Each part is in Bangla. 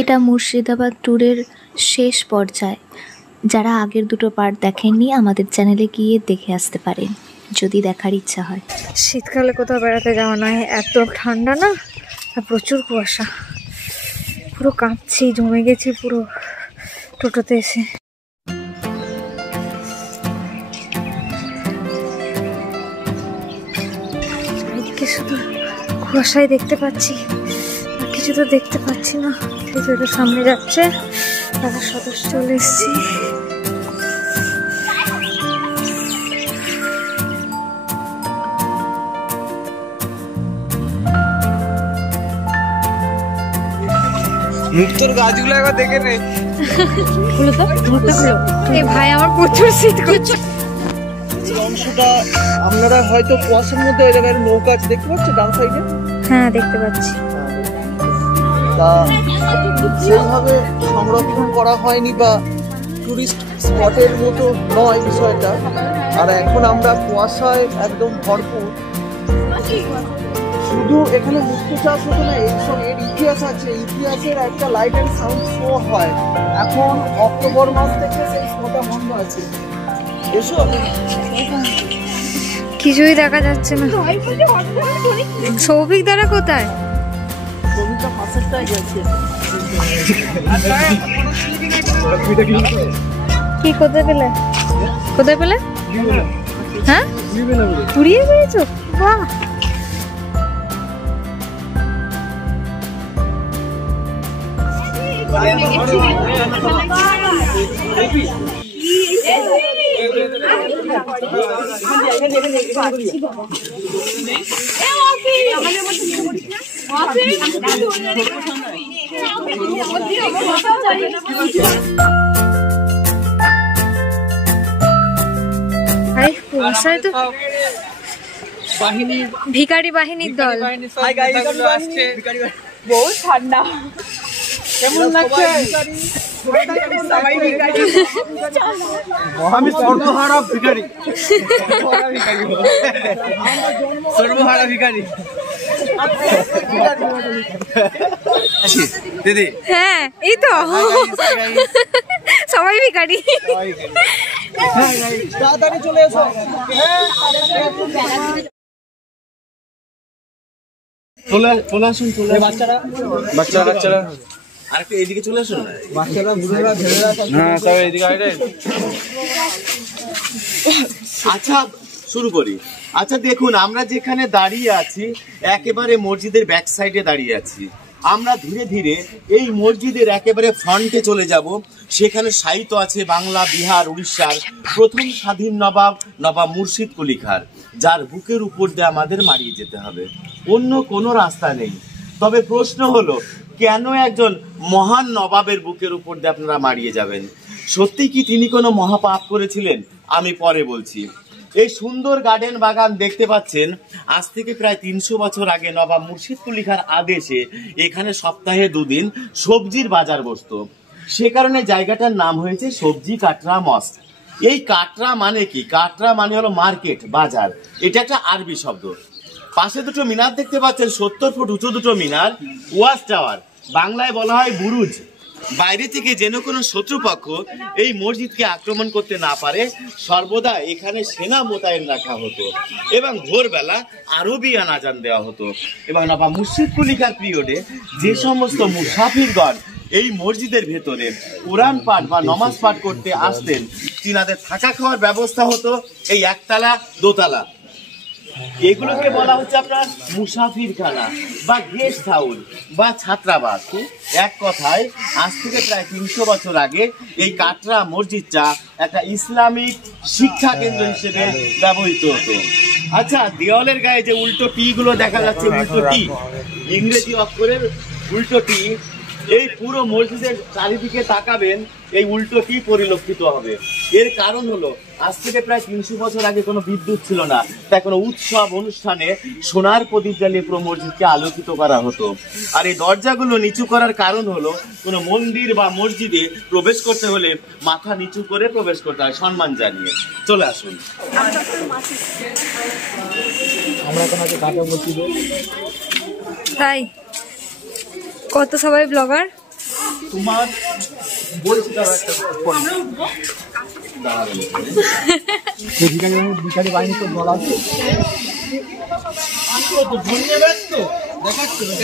এটা মুর্শিদাবাদ ট্যুরের শেষ পর্যায়ে। যারা আগের দুটো পার্ট দেখেননি আমাদের চ্যানেলে গিয়ে দেখে আসতে পারেন যদি দেখার ইচ্ছা হয়। শীতকালে কোথাও বেড়াতে যাওয়া নয়, এত ঠান্ডা না, আর প্রচুর কুয়াশা, পুরো কাঁপছি, জমে গেছি পুরো টোটোতে এসে। এদিকে শুধু কুয়াশায় দেখতে পাচ্ছি, আর কিছু তো দেখতে পাচ্ছি না। এই যে সামনে যাচ্ছে, তারা সদস্য চলে এসছি। মুক্তোর গাছগুলো একবার দেখে নে। খুলো তো, মুখটা খুলো। এই ভাই আমার প্রচুর শীত করছে। এই অংশটা আপনারা হয়তো কুয়াশার মধ্যে ওই জায়গায় নৌকা আছে দেখতে পাচ্ছেন ডান সাইডে? হ্যাঁ দেখতে পাচ্ছি। তা সেইভাবে সংরক্ষণ করা হয়নি বা টুরিস্ট স্পটের মতো নয় বিষয়টা। আর এখন আমরা কুয়াশায় একদম ভরপুর। শুধু এখানে মুক্তো চাষ হতো না, এর ইতিহাস আছে। ইতিহাসের একটা লাইট অ্যান্ড সাউন্ড শো হয়। এখন অক্টোবর মাস থেকে সেই শোটা বন্ধ আছে। এসো। কিছুই দেখা যাচ্ছে না। সৌভিক দাঁড়া কোথায়? সৌভিকটা পাশেরটাই গেছে। কি কোথায় পেলে? কোথায় পেলে? হ্যাঁ কুড়িয়ে পেয়েছো? বাহ, ভিখারি বাহিনীর দল। বহুত ঠান্ডা, কেমন লাগছে? আমি সর্বহারা ভিখারি, সর্বহারা ভিখারি। দিদি হ্যাঁ এই তো সবাই ভিখারি। তাড়াতাড়ি চলে এসো। চলে আসুন, চলে বাচ্চারা আর একটু এইদিকে চলে আসুন। বাচ্চারা হ্যাঁ সব এইদিকে আইলে। আচ্ছা শুরু করি। আচ্ছা দেখুন, আমরা যেখানে দাঁড়িয়ে আছি একেবারে মসজিদের ব্যাক সাইডে দাঁড়িয়ে আছি। আমরা ধীরে ধীরে এই মসজিদের একেবারে ফ্রন্টে চলে যাব। সেখানে সাহিত্য আছে বাংলা, বিহার, উড়িষ্যার প্রথম স্বাধীন নবাব মুর্শিদ কুলি খাঁর, যার বুকের উপর দিয়ে আমাদের মারিয়ে যেতে হবে। অন্য কোনো রাস্তা নেই। তবে প্রশ্ন হলো, কেন একজন মহান নবাবের বুকের উপর দিয়ে আপনারা মারিয়ে যাবেন? সত্যি কি তিনি কোনো মহাপাপ করেছিলেন? আমি পরে বলছি। এই সুন্দর গার্ডেন বাগান দেখতে পাচ্ছেন, আজ থেকে প্রায় 300 বছর আগে নবাব মুর্শিদ কুলি খাঁর আদেশে এখানে সপ্তাহে 2 দিন সবজির বাজার বসতো। সে কারণে জায়গাটার নাম হয়েছে সবজি কাটরা মস্ক। এই কাটরা মানে কি? কাটরা মানে হলো মার্কেট, বাজার। এটা একটা আরবি শব্দ। পাশে দুটো মিনার দেখতে পাচ্ছেন, 70 ফুট উঁচু দুটো মিনার, ওয়াচ টাওয়ার, বাংলায় বলা হয় বুরুজ। বাইরে থেকে যেন কোনো শত্রুপক্ষ এই মসজিদকে আক্রমণ করতে না পারে, সর্বদা এখানে সেনা মোতায়েন রাখা হতো এবং ভোরবেলা আরবিয়ান আজান দেওয়া হতো। এবং নবাব মুর্শিদ কুলি খাঁর পিরিয়ডে যে সমস্ত মুসাফিরগণ এই মসজিদের ভেতরে কোরআন পাঠ বা নমাজ পাঠ করতে আসতেন, তিনাদের থাকা খাওয়ার ব্যবস্থা হতো এই একতলা, দোতলা। এগুলোকে বলা হচ্ছে আপনার মুসাফিরখানা বা গেস্ট হাউস বা ছাত্রাবাস। এক কথায় আজ থেকে প্রায় 300 বছর আগে এই কাটরা মসজিদটা একটা ইসলামিক শিক্ষা কেন্দ্র হিসেবে ব্যবহৃত হতো। আচ্ছা, দেওয়ালের গায়ে যে উল্টো টি গুলো দেখা যাচ্ছে, উল্টো টি, ইংরেজি অক্ষরের উল্টো টি, এই পুরো মসজিদের চারিদিকে তাকাবেন, এই উল্টো টি পরিলক্ষিত হবে। এর কারণ হলো, আজ থেকে প্রায় 300 বছর আগে কোনো বিদ্যুৎ ছিল না, তাই কোনো উৎসব অনুষ্ঠানে সোনার প্রদীপ জ্বালিয়ে পুরো মসজিদকে আলোকিত করা হতো। আর এই দরজাগুলো নিচু করার কারণ হলো, কোনো মন্দির বা মসজিদে প্রবেশ করতে হলে মাথা নিচু করে প্রবেশ করতে হয়, সম্মান জানিয়ে। চলে আসুন। তাই কত সবাই ব্লগার? তোমার বলছি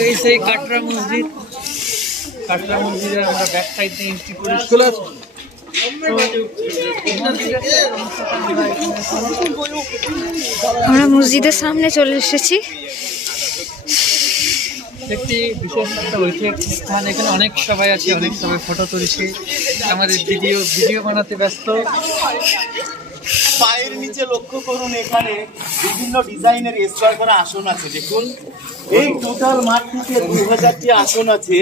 এই সেই কাটরা মসজিদ, কাটরা মসজিদের আমরা ব্যাক সাইড দিয়ে এন্ট্রি করে চলে আসছি। আমরা মসজিদের সামনে চলে এসেছি। একটি বিশেষ একটা ঐতিহাসিক স্থান, এখানে অনেক সবাই আছে, অনেক সবাই ফটো তুলছে, আমাদের ভিডিও বানাতে ব্যস্ত। পায়ের নিচে লক্ষ্য করুন, এখানে বিভিন্ন ডিজাইনের স্কোয়ার করা আসন আছে। দেখুন এই টোটাল মাঠ থেকে 2000টি আসন আছে।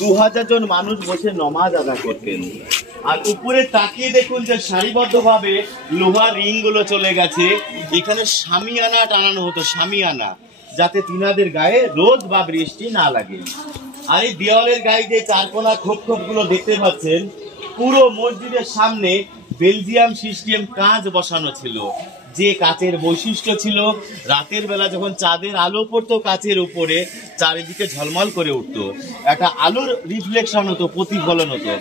2000 জন মানুষ বসে নমাজ আদা করতেন। আর উপরে তাকিয়ে দেখুন যে সারিবদ্ধভাবে লোহার রিং গুলো চলে গেছে। এখানে শামিয়ানা টানানো হতো, শামিয়ানা, যাতে তিনাদের গায়ে রোদ বা বৃষ্টি না লাগে। আর এই দেওয়ালের গায়ে যে চারকোনা খোপ খোপ গুলো দেখতে পাচ্ছেন, পুরো মসজিদের সামনে বেলজিয়াম সিস্টেম কাঁচ বসানো ছিল। যে কাচের বৈশিষ্ট্য ছিল, রাতের বেলা যখন চাঁদের আলো পড়তো কাচের উপরে, চারিদিকে ঝলমল করে উঠতো, একটা আলোর রিফ্লেকশন হতো, প্রতিফলন হতো।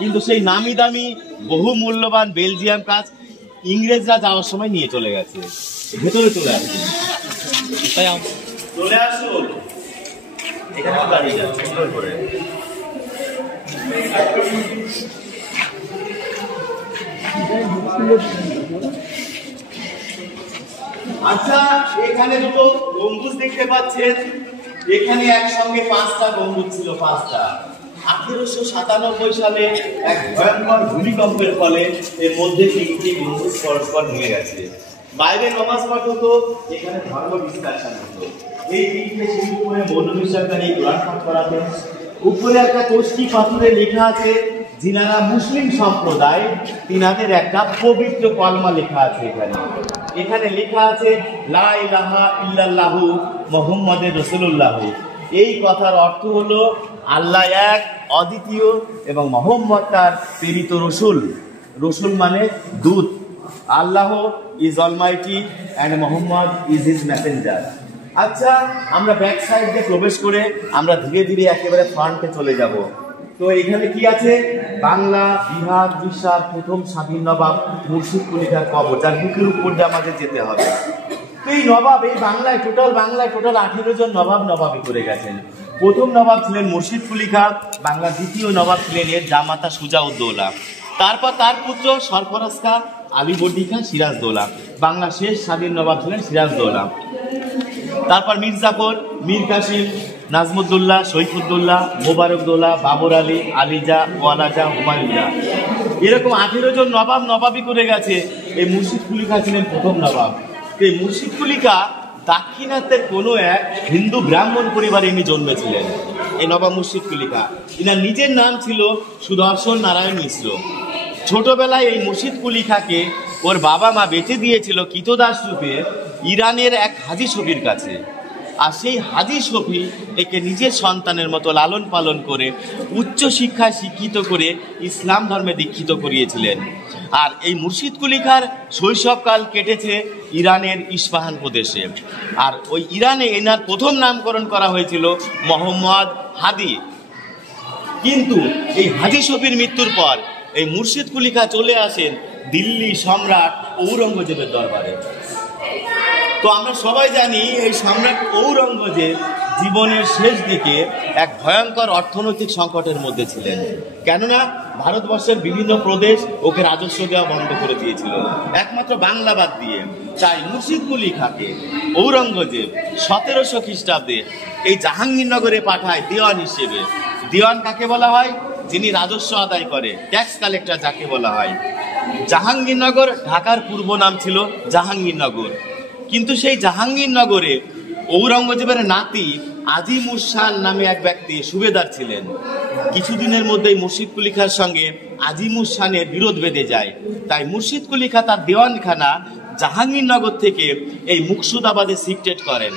কিন্তু সেই নামি দামি বহু মূল্যবান বেলজিয়াম কাঁচ ইংরেজরা যাওয়ার সময় নিয়ে চলে গেছে। ভেতরে চলে আসছে, চলে আসুন, এখানে দাঁড়িয়ে যান সুন্দর করে। আচ্ছা, এখানে দুটো গম্বুজ দেখতে পাচ্ছেন। এখানে একসঙ্গে 5টা গম্বুজ ছিল, 5টা। 1897 সালে এক ভয়ঙ্কর ভূমিকম্পের ফলে এর মধ্যে 3টি গম্বুজ পরস্পর মিলে গেছে। বাইরে নামাজ পাঠ হতো, এখানে ধর্ম ডিসকাশন হতো। এই 3টে সিঁড়ির উপরে মৌলভী সরকারি কোরআন পাঠ করাতেন। উপরে একটা কোষ্ঠী পাথরে লেখা আছে, যিনারা মুসলিম সম্প্রদায় তিনাদের একটা পবিত্র কলমা লেখা আছে। এখানে লেখা আছে লা ইলাহা ইল্লাল্লাহু মুহাম্মাদুর রাসূলুল্লাহ। এই কথার অর্থ হলো আল্লাহ এক, অদ্বিতীয়, এবং মুহাম্মদ তার প্রেরিত রসুল। রসুল মানে দূত। Allah is almighty and Muhammad is his messenger. আচ্ছা, আমরা ব্যাক সাইড দিয়ে প্রবেশ করে আমরা ধীরে ধীরে একেবারে ফ্রন্টে চলে যাব। তো এখানে কি আছে? বাংলা, বিহার, উড়িষ্যার প্রথম স্বাধীন নবাব মুর্শিদ কুলি খাঁর কবর, যার বুকের উপর দিয়ে আমাদের যেতে হবে। তো এই নবাব, এই বাংলায় টোটাল 18 জন নবাবি করে গেছেন। প্রথম নবাব ছিলেন মুর্শিদ কুলি খাঁ, বাংলার দ্বিতীয় নবাব ছিলেন এর জামাতা সুজাউদ্দৌলা। তারপর তার পুত্র সরফরাজ খাঁ, আলীবর্দী খাঁ, সিরাজদৌলা। বাংলার শেষ স্বাধীন নবাব ছিলেন সিরাজদৌলা। তারপর মীর জাফর, মীর কাসিম, নাজমুদ্দৌলা, সৈফুদ্দৌলা, মোবারকদৌলা, বাবর আলী, আলিজা, ওয়ালাজা, হুমায়ুনজা। এরকম 18 জন নবাবি করে গেছে। এই মুর্শিদ কুলি খাঁ ছিলেন প্রথম নবাব। এই মুর্শিদ কুলি খাঁ দাক্ষিণাত্যের কোনো এক হিন্দু ব্রাহ্মণ পরিবারে ইনি জন্মেছিলেন। এই নবাব মুর্শিদ কুলি খাঁ, ইনার নিজের নাম ছিল সুদর্শন নারায়ণ মিশ্র। ছোটবেলায় এই মুর্শিদ কুলি খাঁকে ওর বাবা মা বেঁচে দিয়েছিল কৃতদাস রূপে ইরানের এক হাজি শফির কাছে। আর সেই হাজি শফি একে নিজের সন্তানের মতো লালন পালন করে উচ্চ শিক্ষায় শিক্ষিত করে ইসলাম ধর্মে দীক্ষিত করিয়েছিলেন। আর এই মুর্শিদ কুলি খাঁর শৈশবকাল কেটেছে ইরানের ইস্পাহান প্রদেশে। আর ওই ইরানে এনার প্রথম নামকরণ করা হয়েছিল মোহাম্মদ হাদি। কিন্তু এই হাজি শফির মৃত্যুর পর এই মুর্শিদ কুলি খাঁ চলে আসেন দিল্লি সম্রাট ঔরঙ্গজেবের দরবারে। তো আমরা সবাই জানি এই সম্রাট ঔরঙ্গজেব জীবনের শেষ দিকে এক ভয়ঙ্কর অর্থনৈতিক সংকটের মধ্যে ছিলেন। কেননা ভারতবর্ষের বিভিন্ন প্রদেশ ওকে রাজস্ব দেওয়া বন্ধ করে দিয়েছিল, একমাত্র বাংলা বাদ দিয়ে। তাই মুর্শিদ কুলি খাঁকে ঔরঙ্গজেব 1700 খ্রিস্টাব্দে এই জাহাঙ্গীরনগরে পাঠায় দেওয়ান হিসেবে। দেওয়ান কাকে বলা হয়? যিনি রাজস্ব আদায় করে, ট্যাক্স কালেক্টর যাকে বলা হয়। জাহাঙ্গীরনগর ঢাকার পূর্ব নাম ছিল জাহাঙ্গীরনগর। কিন্তু সেই জাহাঙ্গীরনগরে ঔরঙ্গজেবের নাতি আজিমুসান নামে এক ব্যক্তি সুবেদার ছিলেন। কিছুদিনের মধ্যেই মুর্শিদ কুলি খাঁর সঙ্গে আজিমুসানের বিরোধ বেঁধে যায়। তাই মুর্শিদ কুলি খাঁ তার দেওয়ানখানা জাহাঙ্গীরনগর থেকে এই মুকসুদাবাদে শিফটেড করেন।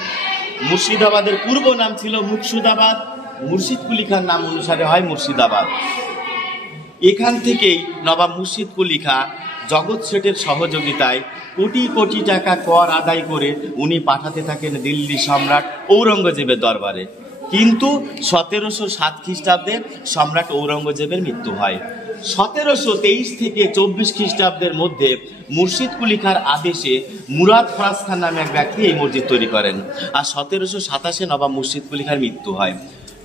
মুর্শিদাবাদের পূর্ব নাম ছিল মুকসুদাবাদ, মুর্শিদ কুলি খাঁর নাম অনুসারে হয় মুর্শিদাবাদ। এখান থেকেই নবাব মুর্শিদ কুলি খাঁ জগৎ শেঠের সহযোগিতায় কোটি কোটি টাকা কর আদায় করে উনি পাঠাতে থাকেন দিল্লি সম্রাট ঔরঙ্গজেবের দরবারে। কিন্তু 1707 খ্রিস্টাব্দে সম্রাট ঔরঙ্গজেবের মৃত্যু হয়। 1723 থেকে 24 খ্রিস্টাব্দের মধ্যে মুর্শিদ কুলি খাঁর আদেশে মুরাদ ফরাজ খান নামে এক ব্যক্তি এই মসজিদ তৈরি করেন, আর 1727-এ নবাব মুর্শিদ কুলি খাঁর মৃত্যু হয়।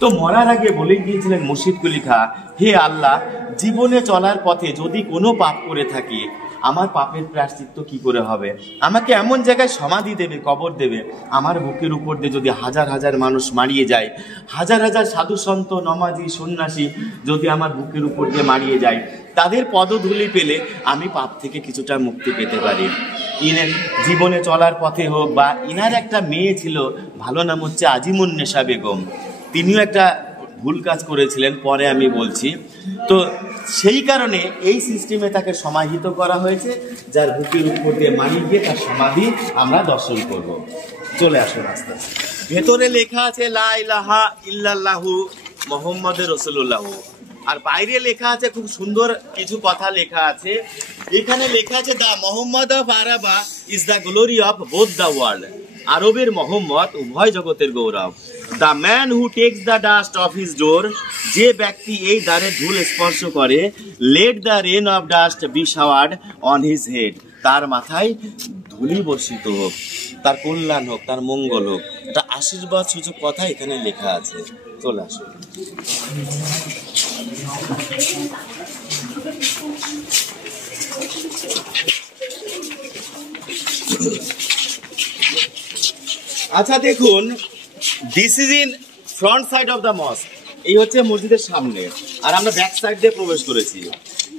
তো মরার আগে বলে গিয়েছিলেন মুর্শিদ কুলি খাঁ, হে আল্লাহ, জীবনে চলার পথে যদি কোনো পাপ করে থাকি, আমার পাপের প্রায়শ্চিত্ত কি করে হবে? আমাকে এমন জায়গায় সমাধি দেবে, কবর দেবে, আমার বুকের উপর দিয়ে যদি হাজার হাজার মানুষ মারিয়ে যায়, হাজার হাজার সাধু সন্ত নমাজি সন্ন্যাসী যদি আমার বুকের উপর দিয়ে মারিয়ে যায়, তাদের পদধূলি পেলে আমি পাপ থেকে কিছুটা মুক্তি পেতে পারি। ইনার জীবনে চলার পথে হোক, বা ইনার একটা মেয়ে ছিল, ভালো নাম হচ্ছে আজিমুন্নেসা বেগম, তিনিও একটা ভুল কাজ করেছিলেন, পরে আমি বলছি। তো সেই কারণে এই সিস্টেমে তাকে সমাহিত করা হয়েছে, যার বুকের উপর দিয়ে মারিয়ে গিয়ে তার সমাধি আমরা দর্শন করব। চলে আসুন আস্তে আস্তে। ভেতরে লেখা আছে লা ইলাহা ইল্লাল্লাহু মুহাম্মাদুর রাসূলুল্লাহ, আর বাইরে লেখা আছে খুব সুন্দর কিছু কথা লেখা আছে। এখানে লেখা আছে the Mohammad of Arabia is the glory of both the world, আরবের মোহাম্মদ উভয় জগতের গৌরব। The man who takes the dust of his door, যে ব্যক্তি এই দ্বারের ধুল স্পর্শ করে, let the rain of dust be showered on his head, তার মাথায় ধুলি বর্ষিত হোক, তার কল্যাণ হোক, তার মঙ্গল হোক। এটা আশীর্বাদ সূচক কথা এখানে লেখা আছে। চলে আসুন। আচ্ছা দেখুন, this is in front side of the mosque, এই হচ্ছে মসজিদের সামনে, আর আমরা ব্যাক সাইড দিয়ে প্রবেশ করেছি।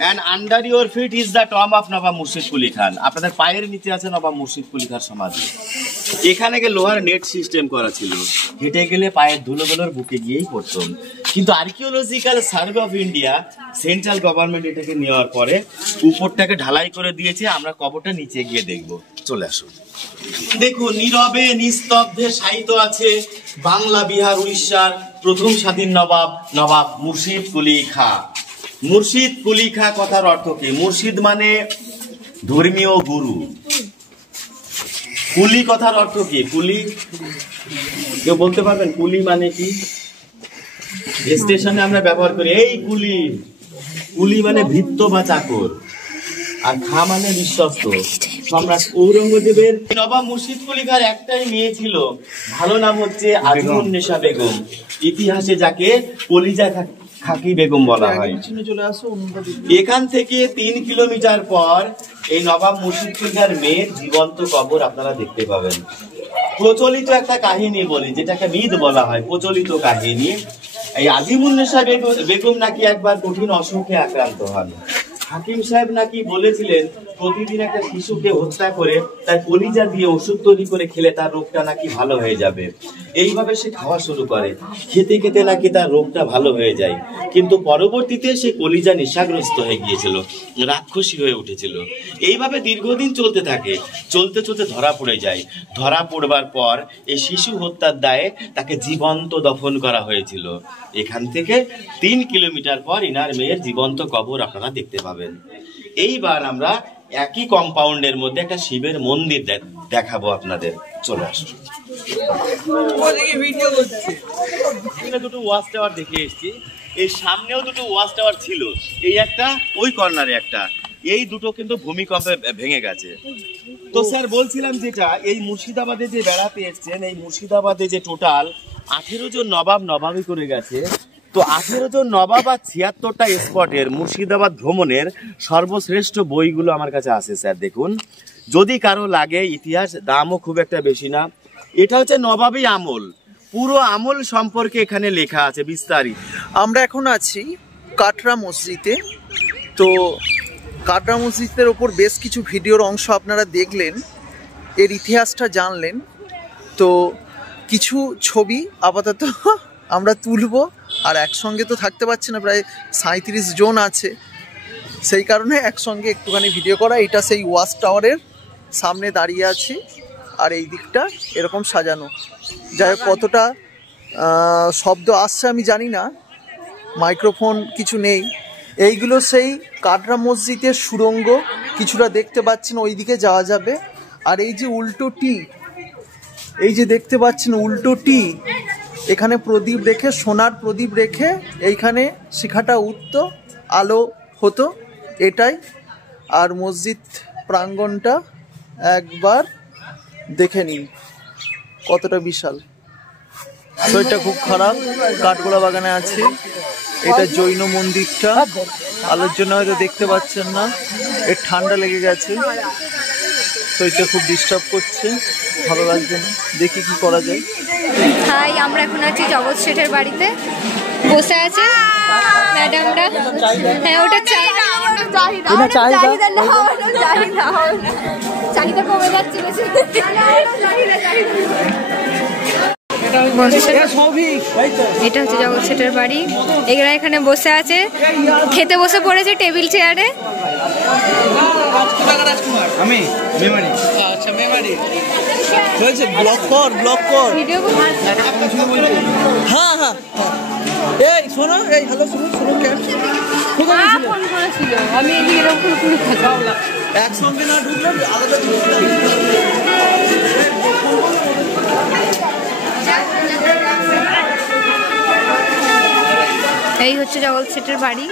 And under your feet is the tomb of Nawab Murshid Quli খান, আপনাদের পায়ের নিচে আছে নবাব মুর্শিদ কুলি খান সমাধি। এখানে লোহার নেট সিস্টেম করা ছিল, হেঁটে গেলে পায়ের ধুলোগুলোর বুকে গিয়েই পড়তাম। কিন্তু archaeological survey of India, central government এটাকে নেওয়ার পরে উপরটাকে ঢালাই করে দিয়েছে, আমরা কবরটা নিচে গিয়ে দেখবো। চলে আসুন। দেখুন, নীরবে নিস্তব্ধে সাহিত্য আছে বাংলা, বিহার, উড়িষ্যার প্রথম স্বাধীন নবাব, নবাব মুর্শিদ কুলি খাঁ। মুর্শিদ কুলি খাঁ কথার অর্থ কি? মুর্শিদ মানে ধর্মীয় গুরু। কুলি কথার অর্থ কি? কুলি কেউ বলতে পারবেন কুলি মানে কি? স্টেশনে আমরা ব্যবহার করি এই কুলি। কুলি মানে ভৃত্য বা চাকর, আর খাঁ মানে বিশ্বস্ত। সম্রাট ঔরঙ্গজেবের নবাব মুর্শিদ কুলি খাঁর একটাই মেয়ে ছিল, ভালো নাম হচ্ছে আজিমুন্নেসা বেগম, ইতিহাসে যাকে কলিজা খাকি বেগম বলা হয়। এখান থেকে 3 কিলোমিটার পর এই নবাব মুর্শিদ কুলি খাঁর মেয়ের জীবন্ত কবর আপনারা দেখতে পাবেন। প্রচলিত একটা কাহিনী বলি, যেটাকে মিথ বলা হয়, প্রচলিত কাহিনী। এই আজিমুন্নেসা বেগম নাকি একবার কঠিন অসুখে আক্রান্ত হন। হাকিম সাহেব নাকি বলেছিলেন প্রতিদিন একটা শিশুকে হত্যা করে তার কলিজা দিয়ে ওষুধ তৈরি করে খেলে তার রোগটা নাকি ভালো হয়ে যাবে। এইভাবে সে খাওয়া শুরু করে, খেতে খেতে নাকি তার রোগটা ভালো হয়ে যায়। কিন্তু পরবর্তীতে সে কলিজা নেশাগ্রস্ত হয়ে গিয়েছিল, রাক্ষসী হয়ে উঠেছিল। এইভাবে দীর্ঘদিন চলতে থাকে, চলতে চলতে ধরা পড়ে যায়। ধরা পড়বার পর এই শিশু হত্যার দায়ে তাকে জীবন্ত দফন করা হয়েছিল। এখান থেকে 3 কিলোমিটার পর ইনার মেয়ের জীবন্ত কবর আপনারা দেখতে পাবেন। এইবার আমরা একই কম্পাউন্ডের মধ্যে একটা শিবের মন্দির দেখাবো আপনাদের। চলে আসুন। দুটো ওয়াচ টাওয়ার দেখে এসেছি, এই সামনেও দুটো ওয়াচ টাওয়ার ছিল, এই একটা, ওই কর্নারে একটা। এই দুটো কিন্তু ভূমিকম্পে ভেঙে গেছে। তো স্যার বলছিলাম যেটা, এই মুর্শিদাবাদে যে বেড়াতে এসছেন, এই মুর্শিদাবাদে যে টোটাল 18 জন নবাব নবাবি করে গেছে, তো 18 জন নবাব আর 76টা স্পটের মুর্শিদাবাদ ভ্রমণের সর্বশ্রেষ্ঠ বইগুলো আমার কাছে আছে স্যার। দেখুন, যদি কারো লাগে, ইতিহাস, দামও খুব একটা বেশি না। এটা হচ্ছে নবাবী আমল, পুরো আমল সম্পর্কে এখানে লেখা আছে বিস্তারিত। আমরা এখন আছি কাটরা মসজিদে। তো কাটরা মসজিদের ওপর বেশ কিছু ভিডিওর অংশ আপনারা দেখলেন, এর ইতিহাসটা জানলেন। তো কিছু ছবি আপাতত আমরা তুলব, আর একসঙ্গে তো থাকতে পারছি না, প্রায় 37 জন আছে, সেই কারণে একসঙ্গে একটুখানি ভিডিও করা। এটা সেই ওয়াচ টাওয়ারের সামনে দাঁড়িয়ে আছি, আর এই দিকটা এরকম সাজানো। যাই হোক, কতটা শব্দ আসছে আমি জানি না, মাইক্রোফোন কিছু নেই। এইগুলো সেই কাটরা মসজিদের সুড়ঙ্গ, কিছুটা দেখতে পাচ্ছেন, ওই দিকে যাওয়া যাবে। আর এই যে উল্টো টি, এই যে দেখতে পাচ্ছেন উল্টো টি, এখানে প্রদীপ রেখে, সোনার প্রদীপ রেখে এইখানে শিখাটা উঠত, আলো হতো, এটাই। আর মসজিদ প্রাঙ্গণটা একবার দেখে নিন কতটা বিশাল। শরীরটা খুব খারাপ, কাঠগোলা বাগানে আছে। এটা জৈন মন্দিরটা, আলোর জন্য হয়তো দেখতে পাচ্ছেন না, এর ঠান্ডা লেগে গেছে, শরীরটা খুব ডিস্টার্ব করছে, ভালো লাগছে না। দেখি কি করা যায়। হাই, আমরা এখন আছি জগৎ শেঠের বাড়িতে, বসে আছে ম্যাডামরা। হ্যাঁ, ওটা চাহিদা কমে যাচ্ছে বেশি। এটা হচ্ছে জগৎ শেঠের বাড়ি। এরা এখানে বসে আছে, খেতে বসে পড়েছে টেবিল চেয়ারে। হ্যাঁ হ্যাঁ, এই শোনো, এই হ্যালো, শুনো শুনো, কেন ফোন করেছিল, আমি এরকম একসঙ্গে না ঢুকলে আলাদা। এই হচ্ছে জগৎ শেঠের বাড়ি।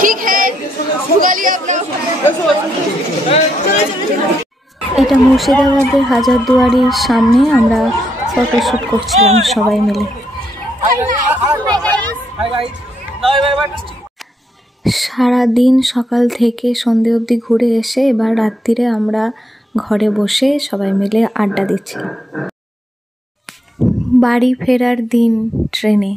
ঠিক হ্যাঁ, এটা মুর্শিদাবাদের হাজারদুয়ারির সামনে আমরা ফটোশ্যুট করছিলাম সবাই মিলে। সারাদিন সকাল থেকে সন্ধে অবধি ঘুরে এসে এবার রাত্রিরে আমরা ঘরে বসে সবাই মিলে আড্ডা দিচ্ছিলাম। বাড়ি ফেরার দিন ট্রেনে।